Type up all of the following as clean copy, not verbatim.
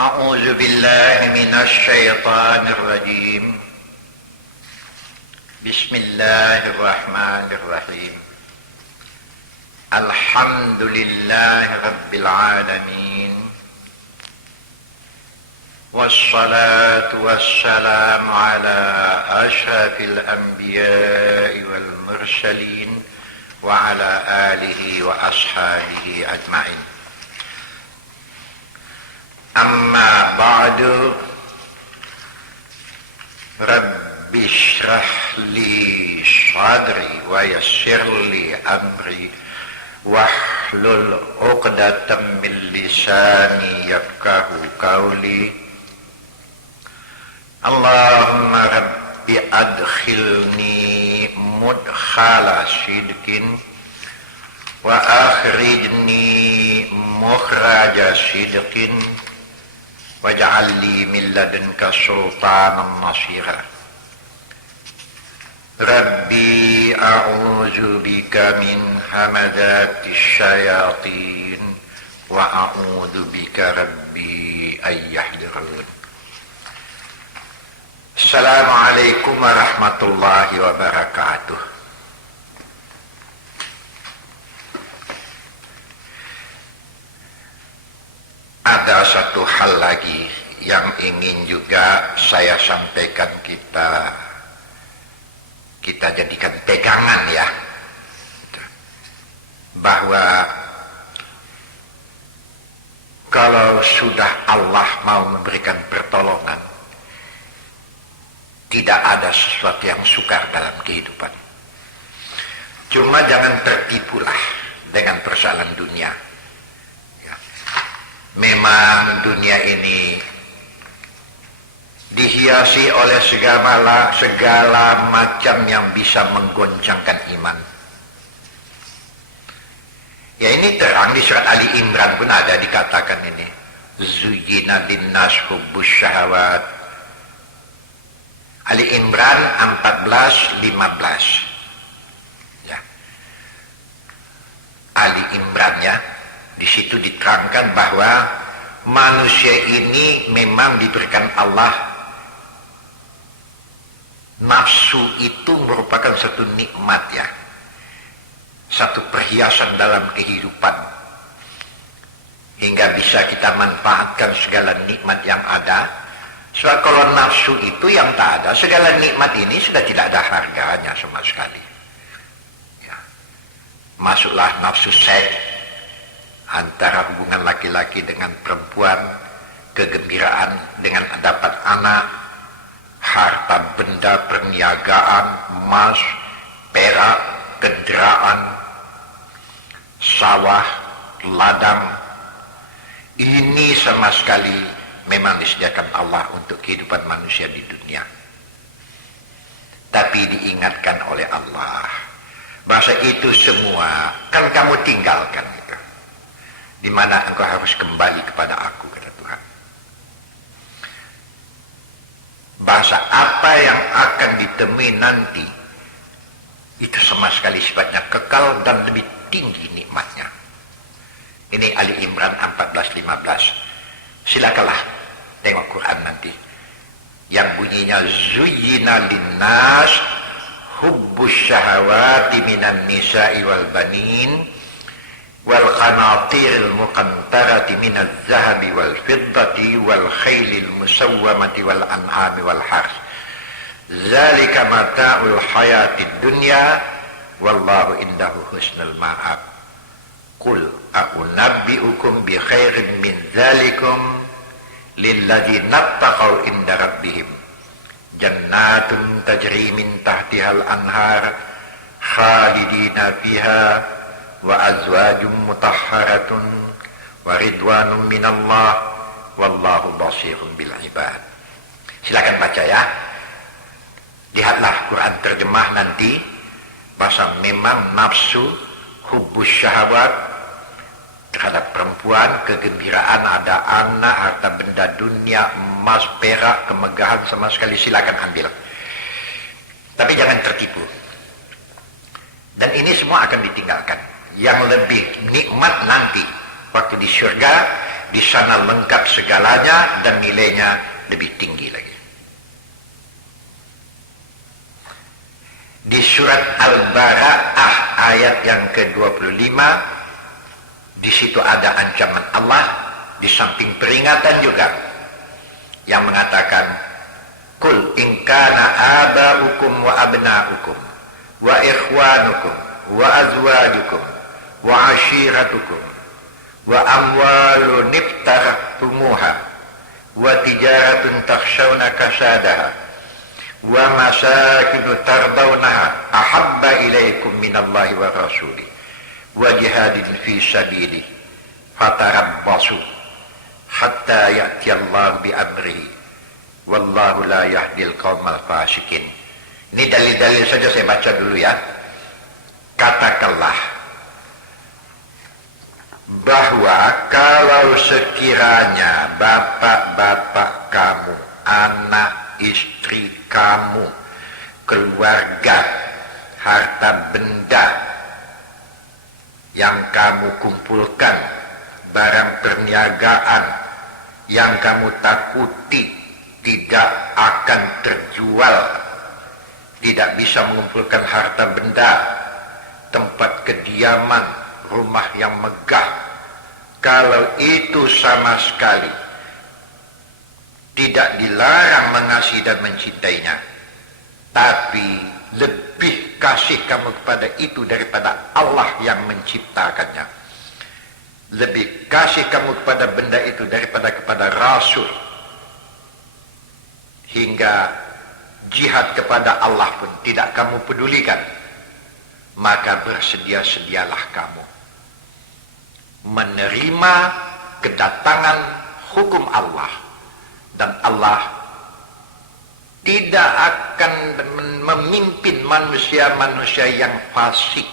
أعوذ بالله من الشيطان الرجيم. بسم الله الرحمن الرحيم. الحمد لله رب العالمين، والصلاة والسلام على أشرف الأنبياء والمرسلين وعلى آله وأصحابه أجمعين. Amma ba'du, Rabbi shrah li sadri wa yassir li amri wahlul 'uqdatam min lisani yafqahu qawli. Allahumma Rabbi adkhilni mudkhala sidqin wa akhrijni mukhraja sidqin waj'al li min ladunka sultanan nasira. Rabbi a'udzu bika min hamadatis syayatin wa a'udzu bika rabbi ay yahdurun. Assalamualaikum warahmatullahi wabarakatuh. Ada satu hal lagi yang ingin juga saya sampaikan, kita jadikan pegangan ya, bahwa kalau sudah Allah mau memberikan pertolongan, tidak ada sesuatu yang sukar dalam kehidupan. Cuma jangan tertipulah dengan persoalan dunia. Memang dunia ini dihiasi oleh segala macam yang bisa menggoncangkan iman. Ya, ini terang di surat Ali Imran pun ada dikatakan ini. Zuyyina linnas hubbus syahawat. Ali Imran 14:15. Ya. Ali Imran ya. Di situ diterangkan bahwa manusia ini memang diberikan Allah, nafsu itu merupakan satu nikmat ya, satu perhiasan dalam kehidupan, hingga bisa kita manfaatkan segala nikmat yang ada. Soal kalau nafsu itu yang tak ada, segala nikmat ini sudah tidak ada harganya sama sekali ya. Masuklah nafsu seks, antara hubungan laki-laki dengan perempuan, kegembiraan dengan dapat anak, harta benda perniagaan, emas, perak, kendaraan, sawah, ladang. Ini sama sekali memang disediakan Allah untuk kehidupan manusia di dunia. Tapi diingatkan oleh Allah, bahasa itu semua kan kamu tinggalkan. Di mana engkau harus kembali kepada aku, kata Tuhan. Bahasa apa yang akan ditemui nanti itu sama sekali sifatnya kekal dan lebih tinggi nikmatnya. Ini Ali Imran 14:15. Silakanlah tengok Quran nanti yang bunyinya zuyyina linnas hubbus syahawati minan nisa'i wal banin wal qanatiril muqantarati minaz zahabi wal fiddati wal khailil musawwamati wal an'ami wal harth zalika mata'ul hayatid dunya wallahu indahu husnul ma'ab. Qul a'unabbi'ukum bi khairin min zalikum lilladzina taqaw inda rabbihim jannatun tajri min tahtihal anhar khalidina fiha wa azwajum mutahharatun wa ridwanum minallah wallahu basirun bil ibad. Silakan baca ya. Lihatlah Quran terjemah nanti, bahasa memang nafsu, hubbus syahwat terhadap perempuan, kegembiraan, ada anak, harta benda dunia, emas, perak, kemegahan sama sekali silakan ambil. Tapi jangan tertipu. Dan ini semua akan ditinggalkan. Yang lebih nikmat nanti waktu di surga, di sana lengkap segala segalanya dan nilainya lebih tinggi lagi. Di surat Al-Bara'ah ayat yang ke-25, di situ ada ancaman Allah, di samping peringatan juga, yang mengatakan, Kul in kana aba'ukum wa abna'ukum wa ikhwanukum wa azwajukum wa ashiratukum wa amwalun iftarahtumuha wa tijaratun takhshawna kasadaha wa masakinu tardawnaha ahabba ilaikum minallahi wa rasulih wa jihadin fi sabilihi fatarabbasu hatta ya'tiyallahu bi amrihi wallahu la yahdil qaumal fasikin. Ini dalil-dalil saja saya baca dulu ya. Katakanlah bahwa kalau sekiranya bapak-bapak kamu, anak istri kamu, keluarga, harta benda yang kamu kumpulkan, barang perniagaan yang kamu takuti tidak akan terjual, tidak bisa mengumpulkan harta benda, tempat kediaman, rumah yang megah, kalau itu sama sekali tidak dilarang mengasihi dan mencintainya, tapi lebih kasih kamu kepada itu daripada Allah yang menciptakannya, lebih kasih kamu kepada benda itu daripada kepada Rasul, hingga jihad kepada Allah pun tidak kamu pedulikan, maka bersedia-sedialah kamu menerima kedatangan hukum Allah, dan Allah tidak akan memimpin manusia-manusia yang fasik.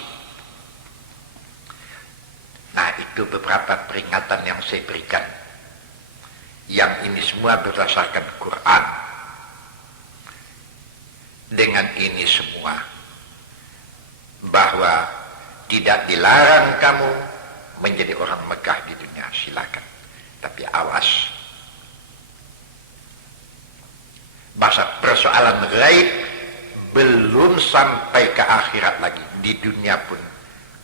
Nah, itu beberapa peringatan yang saya berikan, yang ini semua berdasarkan Quran. Dengan ini semua, bahwa tidak dilarang kamu menjadi orang megah di dunia, silakan, tapi awas, bahasa persoalan gaib belum sampai ke akhirat lagi, di dunia pun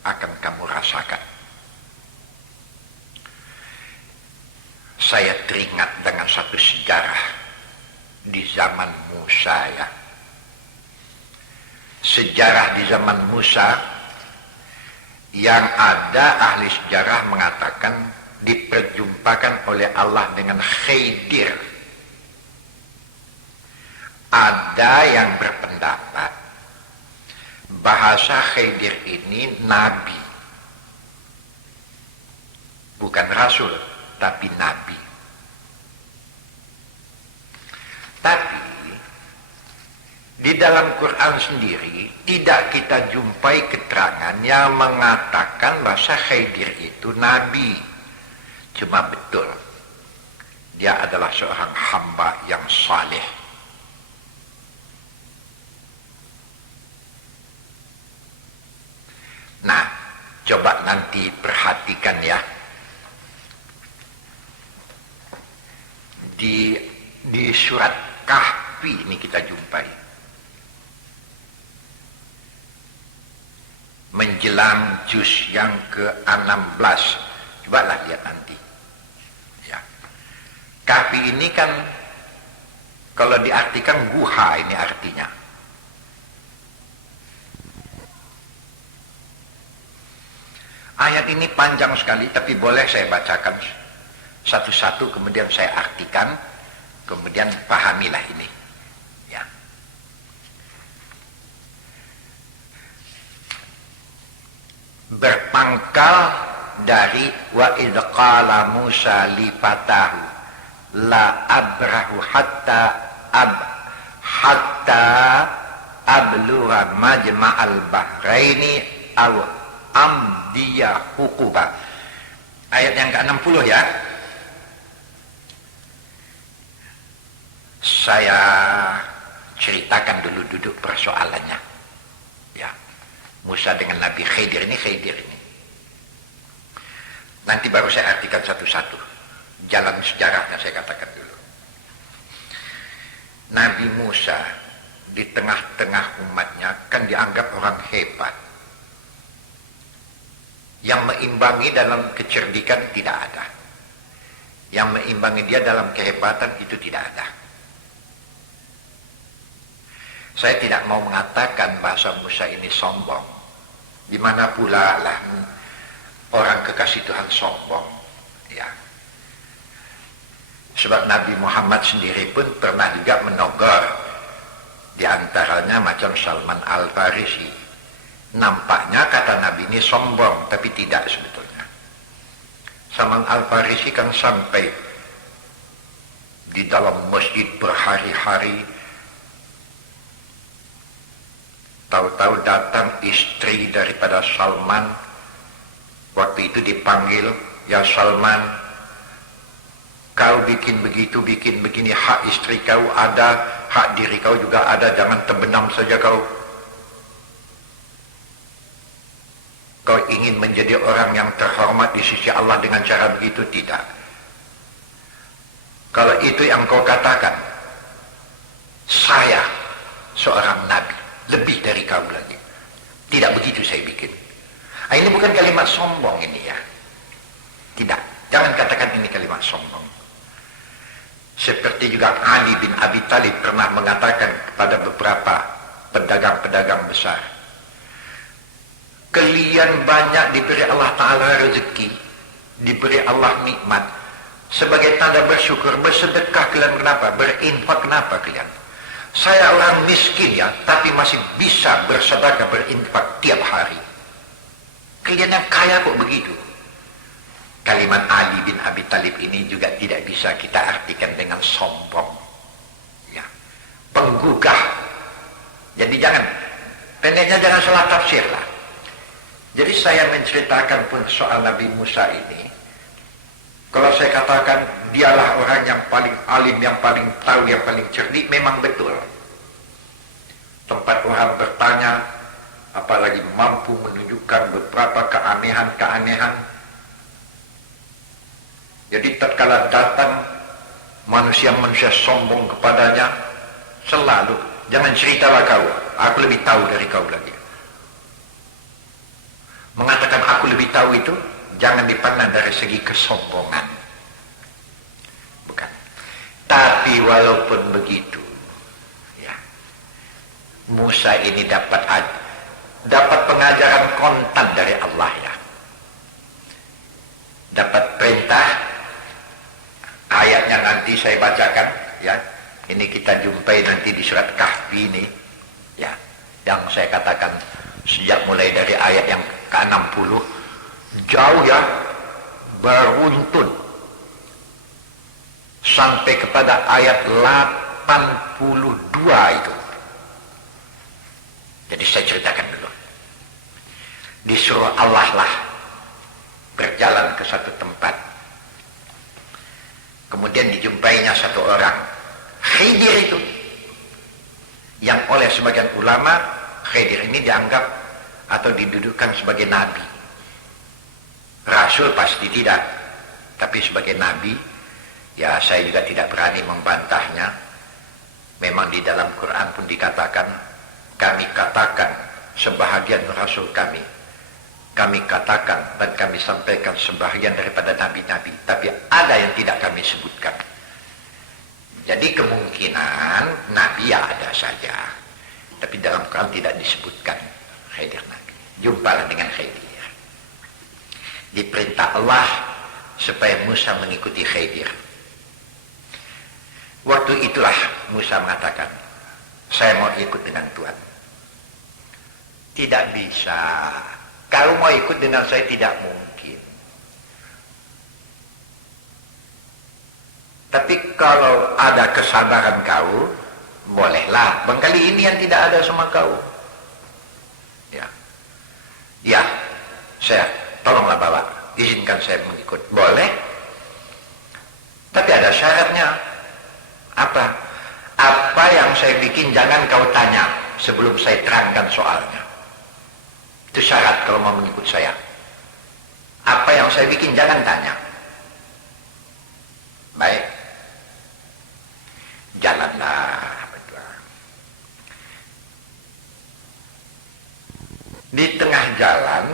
akan kamu rasakan. Saya teringat dengan satu sejarah di zaman Musa ya. Sejarah di zaman Musa yang ada ahli sejarah mengatakan diperjumpakan oleh Allah dengan Khidir. Ada yang berpendapat bahasa Khidir ini nabi, bukan rasul, tapi nabi. Tapi di dalam Quran sendiri tidak kita jumpai keterangan yang mengatakan bahwa Khidir itu nabi. Cuma betul dia adalah seorang hamba yang saleh. Nah, coba nanti perhatikan ya. Di surat Kahfi ini kita jumpai. Menjelang juz yang ke-16, cobalah lihat nanti ya. Kahfi ini kan kalau diartikan guha, ini artinya ayat ini panjang sekali, tapi boleh saya bacakan satu-satu kemudian saya artikan, kemudian pahamilah ini ya. Berpangkal dari wa idh qala Musa li fatahu la abrahu hatta ablugha majma'al bahraini aw amdiya hukuba. Ayat yang ke-60 ya. Saya ceritakan dulu duduk persoalannya ya. Musa dengan Nabi Khidir ini. Nanti baru saya artikan satu-satu. jalan sejarahnya saya katakan dulu. Nabi Musa di tengah-tengah umatnya kan dianggap orang hebat. Yang meimbangi dalam kecerdikan tidak ada. Yang meimbangi dia dalam kehebatan itu tidak ada. Saya tidak mau mengatakan bahasa Musa ini sombong. Di mana pula lah orang kekasih Tuhan sombong. Ya. Sebab Nabi Muhammad sendiri pun pernah juga menegur. Di antaranya macam Salman Al-Farisi. Nampaknya kata Nabi ini sombong, tapi tidak sebetulnya. Salman Al-Farisi kan sampai di dalam masjid berhari-hari. Tahu-tahu datang istri daripada Salman. Waktu itu dipanggil, ya Salman, kau bikin begitu, bikin begini, hak istri kau ada, hak diri kau juga ada, jangan terbenam saja kau. Kau ingin menjadi orang yang terhormat di sisi Allah dengan cara begitu? Tidak. Kalau itu yang kau katakan, saya seorang nabi, lebih dari kau lagi. Tidak begitu saya bikin. Ini bukan kalimat sombong ini ya. Tidak. Jangan katakan ini kalimat sombong. Seperti juga Ali bin Abi Thalib pernah mengatakan kepada beberapa pedagang-pedagang besar, kalian banyak diberi Allah Ta'ala rezeki, diberi Allah nikmat. Sebagai tanda bersyukur, bersedekah kalian kenapa? Berinfak kenapa kalian? Saya orang miskin ya, tapi masih bisa bersedekah, berinfak tiap hari. Kalian yang kaya kok begitu? Kalimat Ali bin Abi Thalib ini juga tidak bisa kita artikan dengan sombong. Ya. Penggugah. Jadi jangan, pendeknya jangan salah tafsir lah. Jadi saya menceritakan pun soal Nabi Musa ini. Kalau saya katakan dialah orang yang paling alim, yang paling tahu, yang paling cerdik, memang betul. Tempat orang bertanya, apalagi mampu menunjukkan beberapa keanehan-keanehan. Jadi tatkala datang manusia-manusia sombong kepadanya, selalu, jangan ceritalah kau, aku lebih tahu dari kau lagi. Mengatakan aku lebih tahu itu jangan dipandang dari segi kesombongan. Bukan. Tapi walaupun begitu, ya, Musa ini dapat pengajaran kontan dari Allah ya. Dapat perintah, ayatnya nanti saya bacakan ya. Ini kita jumpai nanti di surat Kahfi ini ya. Yang saya katakan sejak mulai dari ayat yang ke-60 jauh ya, beruntun sampai kepada ayat 82 itu. Jadi saya ceritakan dulu. Disuruh Allah lah berjalan ke satu tempat. Kemudian dijumpainya satu orang, Khidir itu, yang oleh sebagian ulama Khidir ini dianggap atau didudukkan sebagai nabi. Rasul pasti tidak, tapi sebagai nabi, ya saya juga tidak berani membantahnya. Memang di dalam Quran pun dikatakan, kami katakan sebahagian Rasul kami katakan dan kami sampaikan sebahagian daripada nabi-nabi, tapi ada yang tidak kami sebutkan. Jadi kemungkinan nabi ya ada saja, tapi dalam Quran tidak disebutkan Khidir nabi. Jumpalah dengan Khidir. Diperintah Allah supaya Musa mengikuti Khidir. Waktu itulah Musa mengatakan, saya mau ikut dengan Tuhan. Tidak bisa. Kalau mau ikut dengan saya tidak mungkin. Tapi kalau ada kesabaran kau, bolehlah. Bangkali ini yang tidak ada sama kau. Ya. Ya, saya tolonglah bawa, izinkan saya mengikut. Boleh. Tapi ada syaratnya. Apa? Apa yang saya bikin jangan kau tanya sebelum saya terangkan soalnya. Itu syarat kalau mau mengikut saya. Apa yang saya bikin jangan tanya. Baik, jalanlah berdua. Di tengah jalan,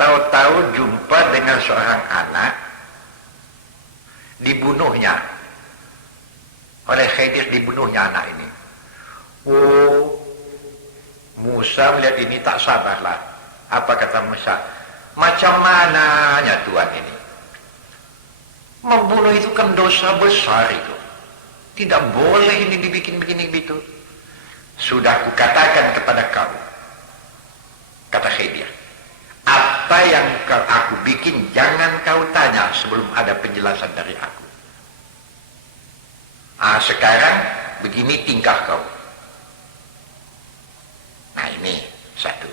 tahu-tahu jumpa dengan seorang anak, dibunuhnya oleh Khidir, dibunuhnya anak ini. Oh, Musa melihat ini tak sabarlah. Apa kata Musa? Macam mananya Tuhan ini? Membunuh itu kan dosa besar itu. Tidak boleh ini dibikin begini begitu. Sudah kukatakan kepada kau, kata Khidir, apa yang aku bikin jangan kau tanya sebelum ada penjelasan dari aku. Sekarang begini tingkah kau. Nah ini satu.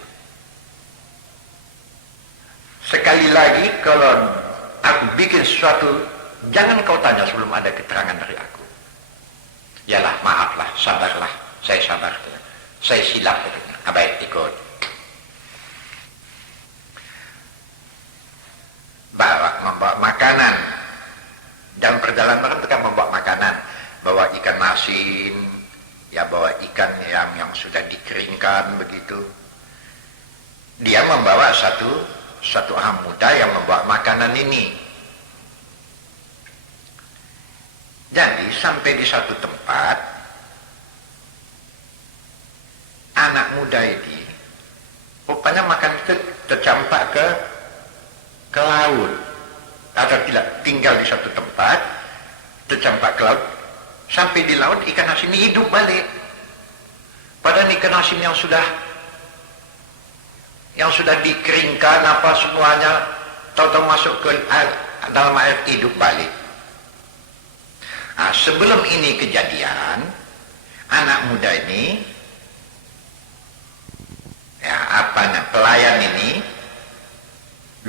Sekali lagi kalau aku bikin sesuatu, jangan kau tanya sebelum ada keterangan dari aku. Yalah, maaflah, sabarlah, saya sabar. Saya silap. Baik, ikut. Membawa makanan. Dalam perjalanan mereka membawa makanan. Bawa ikan asin, ya bawa ikan yang sudah dikeringkan begitu. Dia membawa satu orang muda yang membawa makanan ini. Jadi sampai di satu tempat, anak muda ini rupanya makan itu tercampak ke laut, atau tidak, tinggal di satu tempat tercampak ke laut. Sampai di laut ikan asin ini hidup balik. Padahal ikan asin yang sudah dikeringkan apa semuanya, tahu-tahu masuk ke dalam air, hidup balik. Sebelum ini kejadian, anak muda ini, pelayan ini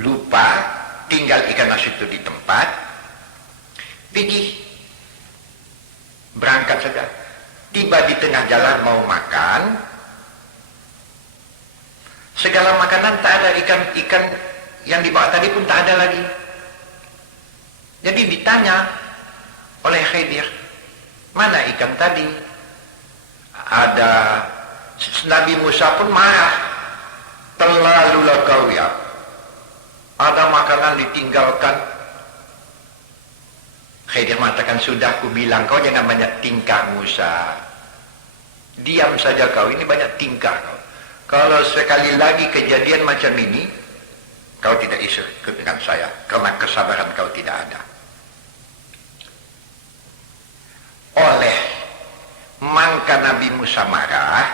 lupa tinggal ikan asin itu di tempat, pergi berangkat saja. Tiba di tengah jalan mau makan, segala makanan tak ada, ikan yang dibawa tadi pun tak ada lagi. Jadi ditanya oleh Khidir, mana ikan tadi? Ada. Nabi Musa pun marah, terlalulah kau ya, ada makanan ditinggalkan. Khidir mengatakan, sudah ku bilang kau jangan banyak tingkah Musa. Diam saja kau, ini banyak tingkah kau. Kalau sekali lagi kejadian macam ini, kau tidak ikut dengan saya, karena kesabaran kau tidak ada. Oleh mangka Nabi Musa marah,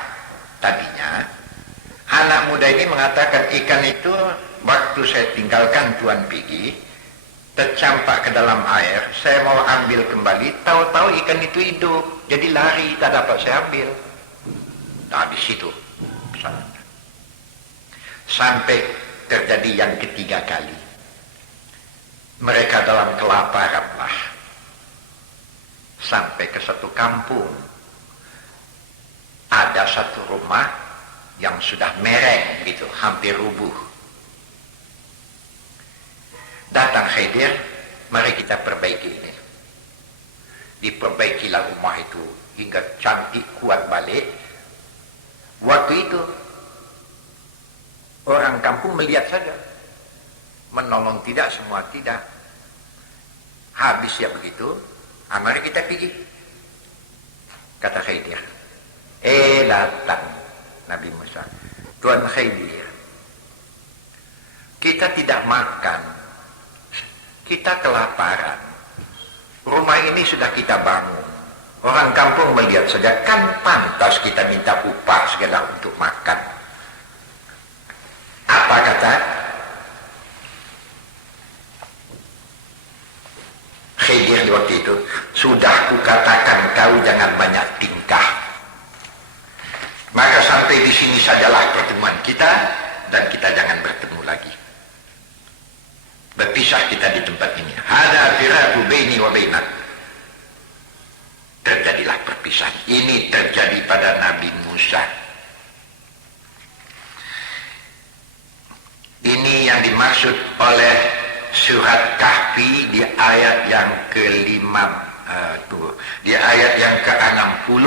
tadinya, anak muda ini mengatakan, ikan itu waktu saya tinggalkan Tuhan pergi, tercampak ke dalam air, saya mau ambil kembali, tahu-tahu ikan itu hidup, jadi lari, tak dapat saya ambil. Nah, di situ sampai terjadi yang ketiga kali. Mereka dalam kelaparan lah, sampai ke satu kampung, ada satu rumah yang sudah mereng gitu, hampir rubuh. Datang Khidir, mari kita perbaiki ini. Diperbaikilah rumah itu hingga cantik, kuat balik. Waktu itu orang kampung melihat saja, menolong tidak, semua tidak. Habis ya begitu, mari kita pergi, kata Khidir. Datang Nabi Musa, Tuan Khidir, kita tidak makan, kita kelaparan, rumah ini sudah kita bangun, orang kampung melihat saja, kan pantas kita minta upah segala untuk makan. Apa kata Khidir waktu itu? Sudah kukatakan kau jangan banyak tingkah. Maka sampai di sini sajalah pertemuan kita, dan kita jangan bertemu lagi. Berpisah kita di tempat ini. Hada firaqu baini wa bainak. Terjadilah perpisahan. Ini terjadi pada Nabi Musa. Ini yang dimaksud oleh surat Kahfi di ayat ayat yang di ayat yang ke-60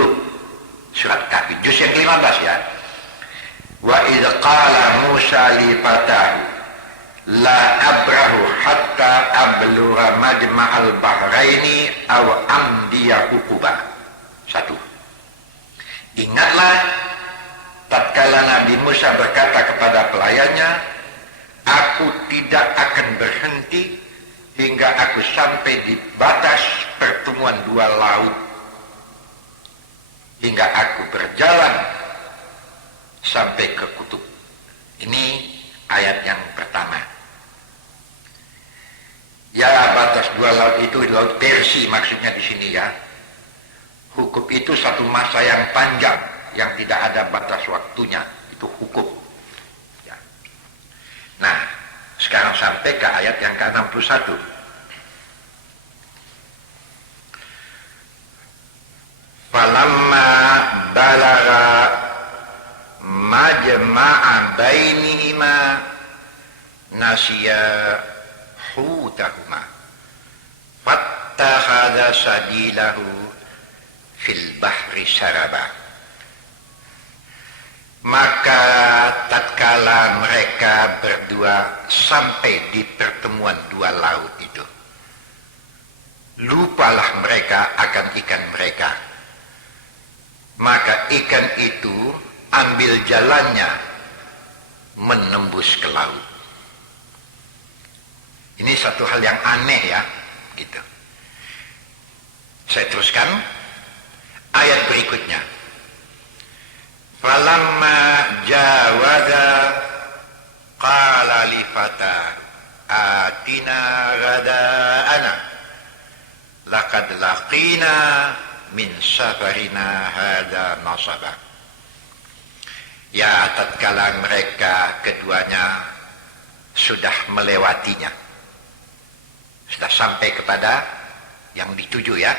surat Kahfi, juz yang ke-15 ya. Wa idh qala Musa li fatahu la abrahu hatta ablugha majma'al bahraini aw amdiya huquba. Satu. Ingatlah tatkala Nabi Musa berkata kepada pelayannya, aku tidak akan berhenti hingga aku sampai di batas pertemuan dua laut, hingga aku berjalan sampai ke kutub. Ini ayat yang pertama. Ya, batas dua laut itu laut Persia maksudnya di sini ya. Hukum itu satu masa yang panjang yang tidak ada batas waktunya, itu hukum. Ya. Nah, sekarang sampai ke ayat yang ke-61. Falamma balagha majma'a bainihima nasiya hutahuma fattakhadha sabilahu fil bahri saraba. Maka tatkala mereka berdua sampai di pertemuan dua laut itu, lupalah mereka akan ikan mereka. Maka ikan itu ambil jalannya menembus ke laut. Ini satu hal yang aneh ya, gitu. Saya teruskan ayat berikutnya. Falamma jawaza qala li fata atina ghada'ana laqad laqina min safarina hadza nasaba. Ya, tatkala mereka keduanya sudah melewatinya, sudah sampai kepada yang dituju ya,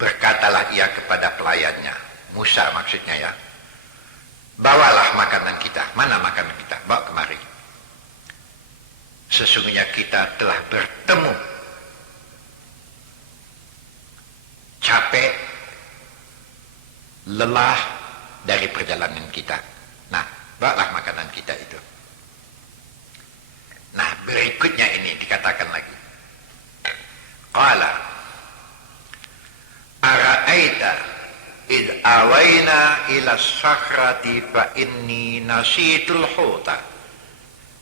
berkatalah ia kepada pelayannya, Musa maksudnya ya, bawalah makanan kita. Mana makanan kita? Bawa kemari. Sesungguhnya kita telah bertemu capek, lelah dari perjalanan kita. Nah, bawalah makanan kita itu. Nah, berikutnya ini dikatakan lagi. Qala ara'aita id awayna ila sakhrati fa inni nasitul huta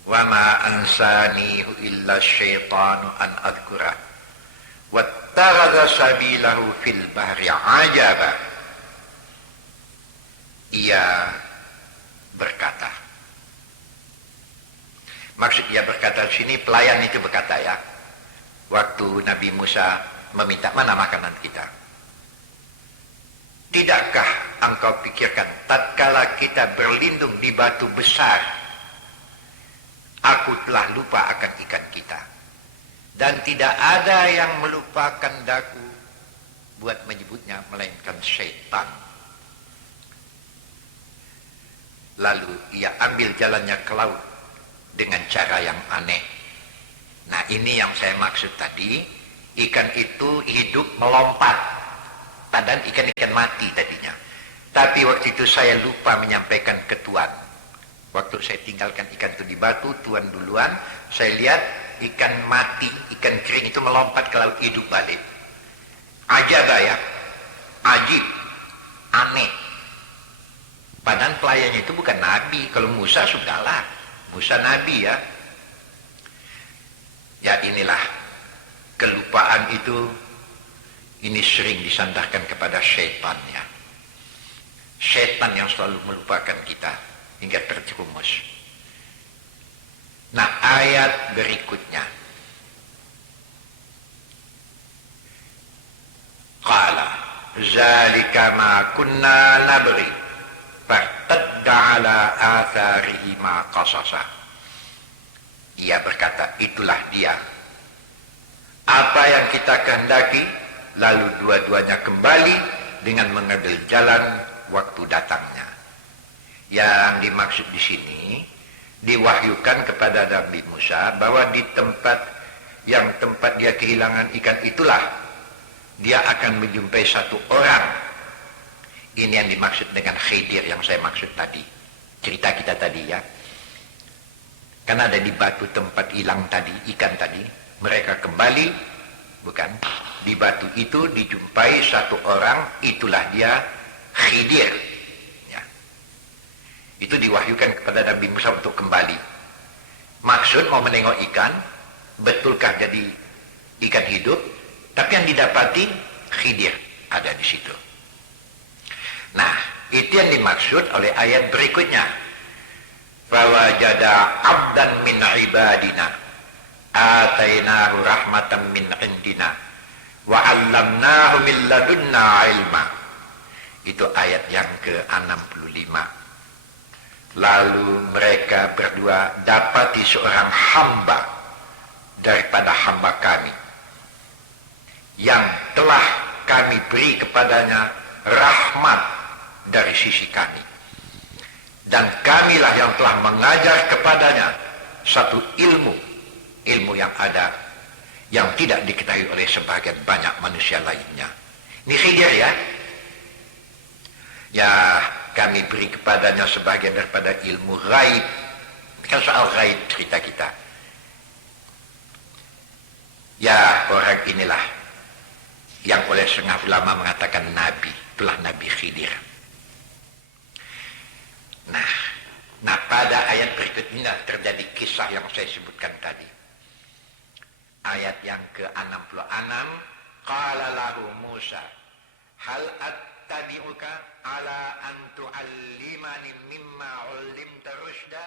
wa ma ansanihu illa syaitanu an adhkura wattakhadha sabilahu fil bahri ajaba. Ia berkata, maksud ia berkata di sini, pelayan itu berkata ya, waktu Nabi Musa meminta mana makanan kita, tidakkah engkau pikirkan tatkala kita berlindung di batu besar, aku telah lupa akan ikan kita, dan tidak ada yang melupakan daku buat menyebutnya melainkan syaitan. Lalu ia ambil jalannya ke laut dengan cara yang aneh. Nah, ini yang saya maksud tadi, ikan itu hidup melompat, padahal ikan-ikan mati tadinya. Tapi waktu itu saya lupa menyampaikan ke Tuan. Waktu saya tinggalkan ikan itu di batu, Tuan duluan, saya lihat ikan mati, ikan kering itu melompat ke laut, hidup balik. Ajab ya, ajib, aneh. Padahal pelayannya itu bukan nabi. Kalau Musa sudahlah, Musa nabi ya. Ya, inilah kelupaan itu, ini sering disandarkan kepada syaitan ya. Syaitan yang selalu melupakan kita hingga terjerumus. Nah, ayat berikutnya. Qala zalika ma kunna nabri fartadda ala atharihi ma qasasa. Ia berkata, itulah dia apa yang kita kehendaki, lalu dua-duanya kembali dengan mengambil jalan waktu datangnya. Yang dimaksud di sini, diwahyukan kepada Nabi Musa bahwa di tempat yang tempat dia kehilangan ikan itulah dia akan menjumpai satu orang. Ini yang dimaksud dengan Khidir yang saya maksud tadi. Cerita kita tadi ya. Karena ada di batu tempat hilang tadi, ikan tadi. Mereka kembali, bukan? Di batu itu dijumpai satu orang, itulah dia Khidir. Ya. Itu diwahyukan kepada Nabi Musa untuk kembali. Maksud mau menengok ikan, betulkah jadi ikan hidup? Tapi yang didapati Khidir ada di situ. Nah, itu yang dimaksud oleh ayat berikutnya. Fawajada abdan min ibadina atainahu rahmatan min indina wa 'allamnahu min ladunna ilma. Itu ayat yang ke-65. Lalu mereka berdua dapati seorang hamba daripada hamba kami yang telah kami beri kepadanya rahmat dari sisi kami, dan kamilah yang telah mengajar kepadanya satu ilmu yang ada yang tidak diketahui oleh sebagian banyak manusia lainnya. Ini Khidir ya. Ya, kami beri kepadanya sebagian daripada ilmu gaib. Kan soal gaib cerita kita. Ya, orang inilah yang oleh setengah ulama mengatakan nabi. Itulah Nabi Khidir. Nah, pada ayat berikut ini terjadi kisah yang saya sebutkan tadi. Ayat yang ke-66, qala lahu Musa, hal attabi'uka ala an tu'allimani mimma 'ullimta rusyda?